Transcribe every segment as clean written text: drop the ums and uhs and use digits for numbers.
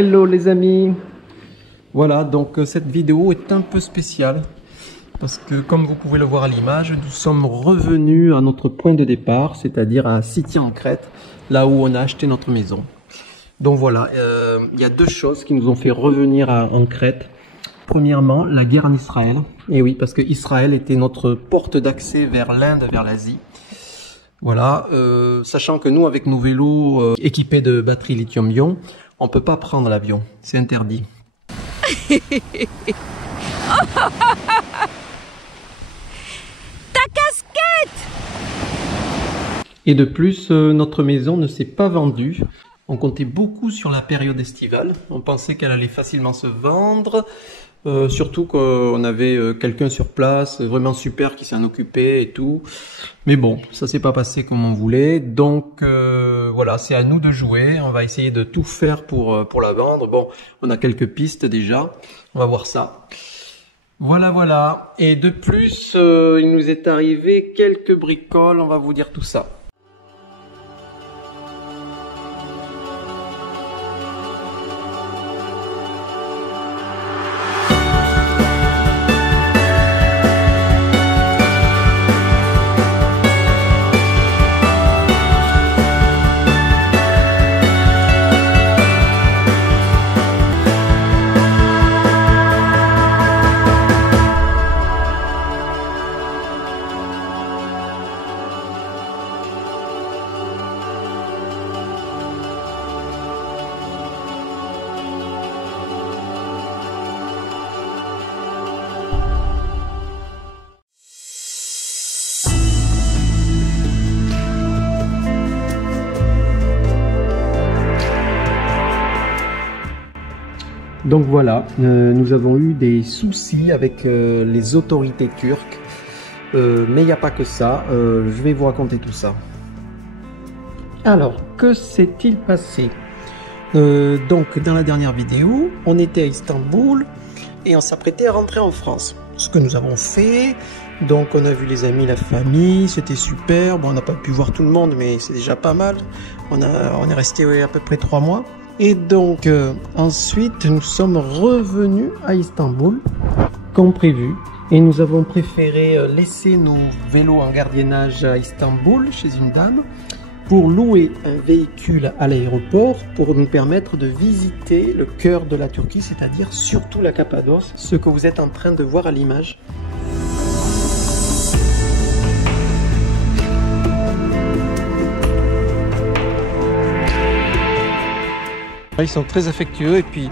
Hello les amis. Voilà, donc cette vidéo est un peu spéciale parce que comme vous pouvez le voir à l'image, nous sommes revenus à notre point de départ, c'est-à-dire à City en Crète, là où on a acheté notre maison. Donc voilà, il y a deux choses qui nous ont fait revenir en Crète. Premièrement, la guerre en Israël. Et oui, parce que Israël était notre porte d'accès vers l'Inde, vers l'Asie. Voilà, sachant que nous, avec nos vélos équipés de batteries lithium-ion, on peut pas prendre l'avion, c'est interdit. Ta casquette! Et de plus, notre maison ne s'est pas vendue. On comptait beaucoup sur la période estivale. On pensait qu'elle allait facilement se vendre. Surtout qu'on avait quelqu'un sur place, vraiment super, qui s'en occupait et tout. Mais bon, ça s'est pas passé comme on voulait. Donc voilà, c'est à nous de jouer. On va essayer de tout faire pour la vendre. Bon, on a quelques pistes déjà. On va voir ça. Voilà, voilà. Et de plus, il nous est arrivé quelques bricoles. On va vous dire tout ça. Donc voilà, nous avons eu des soucis avec les autorités turques, mais il n'y a pas que ça, je vais vous raconter tout ça. Alors, que s'est-il passé? Donc, dans la dernière vidéo, on était à Istanbul et on s'apprêtait à rentrer en France. Ce que nous avons fait, donc on a vu les amis, la famille, c'était super. Bon, on n'a pas pu voir tout le monde, mais c'est déjà pas mal. On est resté à peu près 3 mois. Et donc, ensuite, nous sommes revenus à Istanbul, comme prévu. Et nous avons préféré laisser nos vélos en gardiennage à Istanbul, chez une dame, pour louer un véhicule à l'aéroport, pour nous permettre de visiter le cœur de la Turquie, c'est-à-dire surtout la Cappadoce, ce que vous êtes en train de voir à l'image. Ils sont très affectueux et puis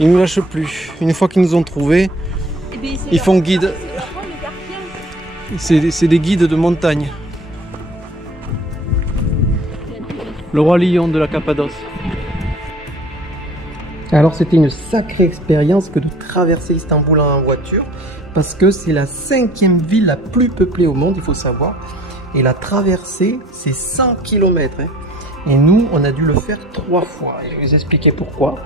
ils nous lâchent plus. Une fois qu'ils nous ont trouvés, ils font guide. C'est des guides de montagne. Le roi lion de la Cappadoce. Alors c'était une sacrée expérience que de traverser Istanbul en voiture parce que c'est la 5e ville la plus peuplée au monde, il faut savoir. Et la traversée, c'est 100 km. Et nous, on a dû le faire 3 fois. Je vais vous expliquer pourquoi.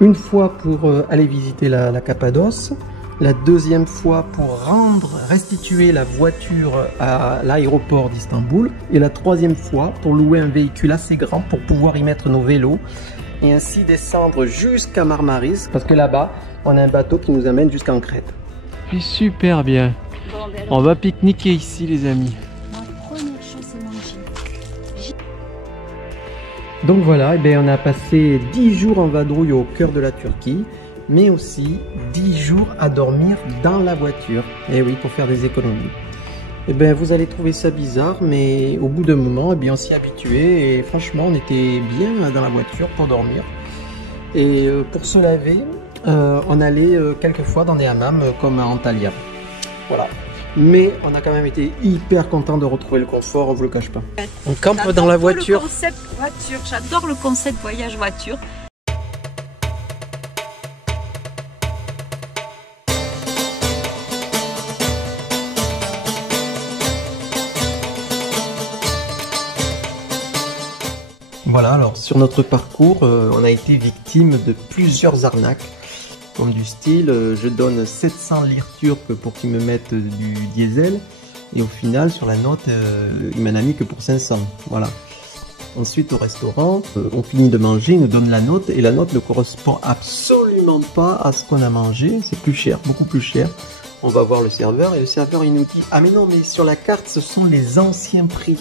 Une fois pour aller visiter la Cappadoce. La deuxième fois pour restituer la voiture à l'aéroport d'Istanbul. Et la troisième fois pour louer un véhicule assez grand pour pouvoir y mettre nos vélos. Et ainsi descendre jusqu'à Marmaris. Parce que là-bas, on a un bateau qui nous amène jusqu'en Crète. Puis super bien. On va pique-niquer ici les amis. Donc voilà, on a passé 10 jours en vadrouille au cœur de la Turquie, mais aussi 10 jours à dormir dans la voiture. Et oui, pour faire des économies. Vous allez trouver ça bizarre, mais au bout d'un moment, on s'y est habitué et franchement, on était bien dans la voiture pour dormir. Et pour se laver, on allait quelquefois dans des hammams comme à Antalya. Voilà. Mais on a quand même été hyper content de retrouver le confort, on vous le cache pas. On campe dans la voiture. Le concept voiture, j'adore le concept voyage voiture. Voilà, alors sur notre parcours, on a été victime de plusieurs arnaques. Comme du style, je donne 700 lire turques pour qu'ils me mettent du diesel. Et au final, sur la note, il m'en a mis que pour 500. Voilà. Ensuite, au restaurant, on finit de manger, ils nous donnent la note, et la note ne correspond absolument pas à ce qu'on a mangé. C'est plus cher, beaucoup plus cher. On va voir le serveur, et le serveur, il nous dit « Ah mais non, mais sur la carte, ce sont les anciens prix ».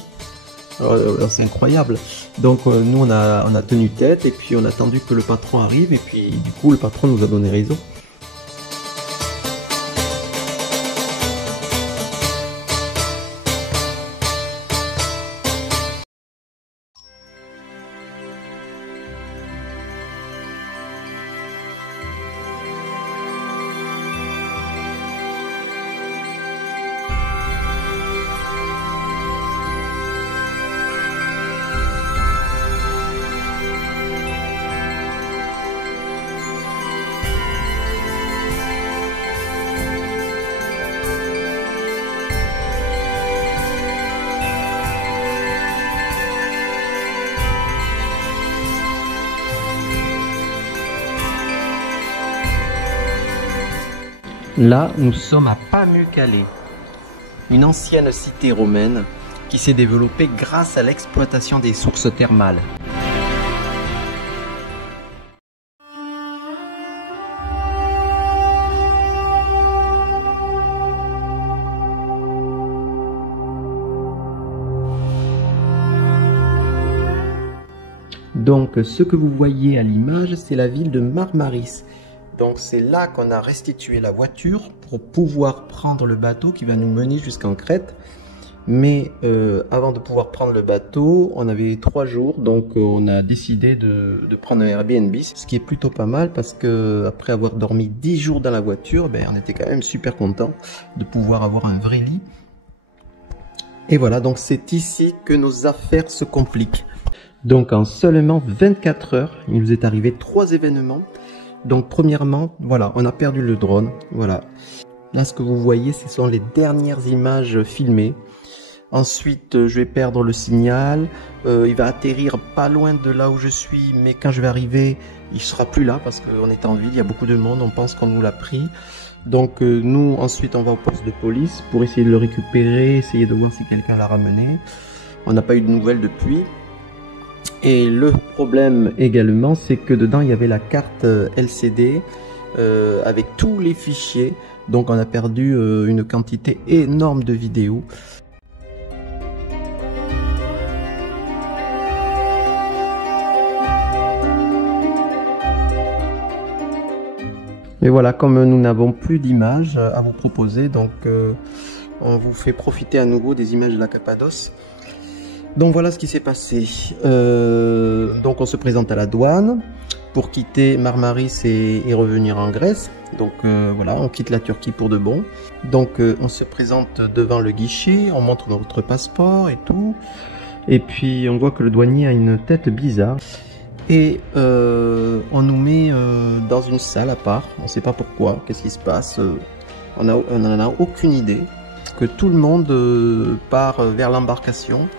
Alors, c'est incroyable. Donc nous, on a tenu tête, et puis on a attendu que le patron arrive, et puis du coup, le patron nous a donné raison. Là, nous sommes à Pamukkale, une ancienne cité romaine qui s'est développée grâce à l'exploitation des sources thermales. Donc, ce que vous voyez à l'image, c'est la ville de Marmaris. Donc c'est là qu'on a restitué la voiture pour pouvoir prendre le bateau qui va nous mener jusqu'en Crète. Mais avant de pouvoir prendre le bateau, on avait 3 jours, donc on a décidé de prendre un Airbnb, ce qui est plutôt pas mal parce que après avoir dormi 10 jours dans la voiture, ben, on était quand même super content de pouvoir avoir un vrai lit. Et voilà, donc c'est ici que nos affaires se compliquent. Donc en seulement 24 heures, il nous est arrivé 3 événements. Donc premièrement, voilà, on a perdu le drone, voilà. Là, ce que vous voyez, ce sont les dernières images filmées. Ensuite, je vais perdre le signal. Il va atterrir pas loin de là où je suis, mais quand je vais arriver, il sera plus là parce qu'on est en ville, il y a beaucoup de monde, on pense qu'on nous l'a pris. Donc nous, ensuite, on va au poste de police pour essayer de le récupérer, essayer de voir si quelqu'un l'a ramené. On n'a pas eu de nouvelles depuis. Et le problème également, c'est que dedans, il y avait la carte LCD avec tous les fichiers. Donc on a perdu une quantité énorme de vidéos. Et voilà, comme nous n'avons plus d'images à vous proposer, donc on vous fait profiter à nouveau des images de la Cappadoce. Donc voilà ce qui s'est passé. Donc on se présente à la douane pour quitter Marmaris et revenir en Grèce. Donc voilà, on quitte la Turquie pour de bon. Donc on se présente devant le guichet, on montre notre passeport et tout. Et puis on voit que le douanier a une tête bizarre. Et on nous met dans une salle à part. On ne sait pas pourquoi, qu'est-ce qui se passe. On n'en a aucune idée. Que tout le monde part vers l'embarcation.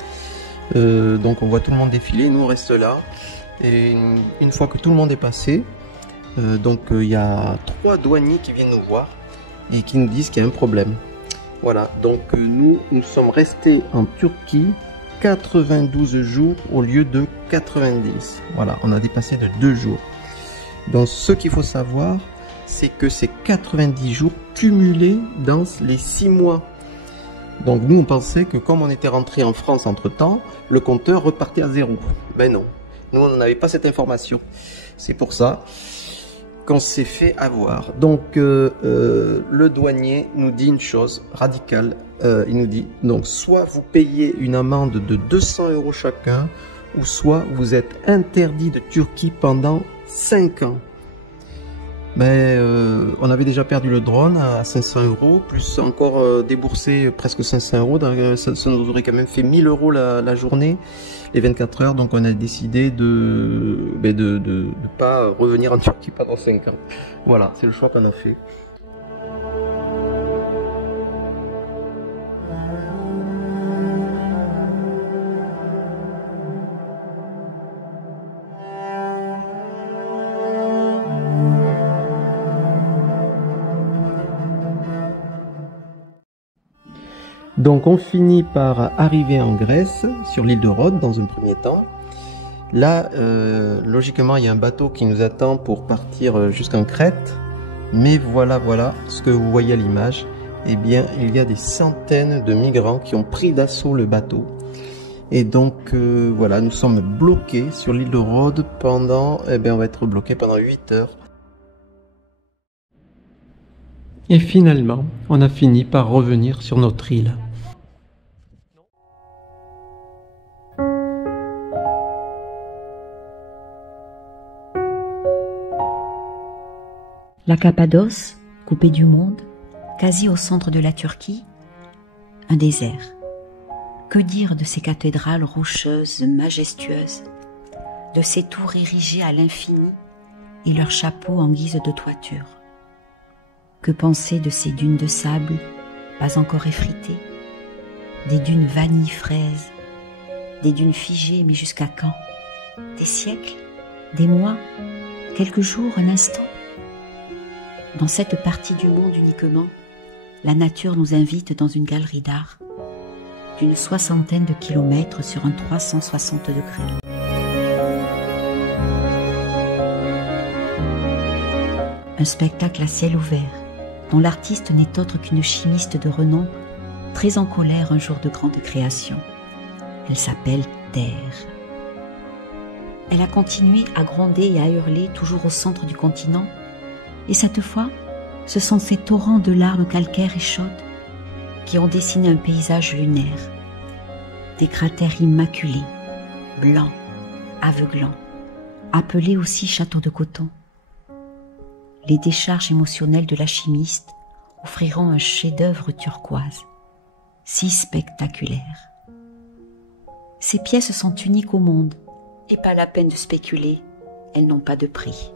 Donc on voit tout le monde défiler, nous on reste là. Et une fois que tout le monde est passé, donc il y a 3 douaniers qui viennent nous voir et qui nous disent qu'il y a un problème. Voilà, donc nous sommes restés en Turquie 92 jours au lieu de 90. Voilà, on a dépassé de 2 jours. Donc ce qu'il faut savoir, c'est que c'est 90 jours cumulés dans les 6 mois. Donc nous on pensait que comme on était rentré en France entre temps, le compteur repartait à 0. Ben non, nous on n'avait pas cette information. C'est pour ça qu'on s'est fait avoir. Donc le douanier nous dit une chose radicale. Il nous dit donc soit vous payez une amende de 200 € chacun, ou soit vous êtes interdit de Turquie pendant 5 ans. Mais on avait déjà perdu le drone à 500 €, plus encore déboursé presque 500 €. Ça nous aurait quand même fait 1000 € la journée, les 24 heures. Donc on a décidé de pas revenir en Turquie pendant 5 ans. Voilà, c'est le choix qu'on a fait. Donc on finit par arriver en Grèce, sur l'île de Rhodes dans un premier temps. Là, logiquement, il y a un bateau qui nous attend pour partir jusqu'en Crète. Mais voilà ce que vous voyez à l'image. Eh bien, il y a des centaines de migrants qui ont pris d'assaut le bateau. Et donc, voilà, nous sommes bloqués sur l'île de Rhodes pendant... Eh bien, on va être bloqués pendant 8 heures. Et finalement, on a fini par revenir sur notre île. La Cappadoce, coupée du monde, quasi au centre de la Turquie, un désert. Que dire de ces cathédrales rocheuses, majestueuses, de ces tours érigées à l'infini et leurs chapeaux en guise de toiture? Que penser de ces dunes de sable, pas encore effritées, des dunes vanille fraise, des dunes figées, mais jusqu'à quand? Des siècles? Des mois? Quelques jours? Un instant? Dans cette partie du monde uniquement, la nature nous invite dans une galerie d'art d'une 60aine de kilomètres sur un 360 degrés. Un spectacle à ciel ouvert, dont l'artiste n'est autre qu'une chimiste de renom, très en colère un jour de grande création. Elle s'appelle Terre. Elle a continué à gronder et à hurler toujours au centre du continent, et cette fois, ce sont ces torrents de larmes calcaires et chaudes qui ont dessiné un paysage lunaire. Des cratères immaculés, blancs, aveuglants, appelés aussi châteaux de coton. Les décharges émotionnelles de la chimiste offriront un chef-d'œuvre turquoise, si spectaculaire. Ces pièces sont uniques au monde, et pas la peine de spéculer, elles n'ont pas de prix.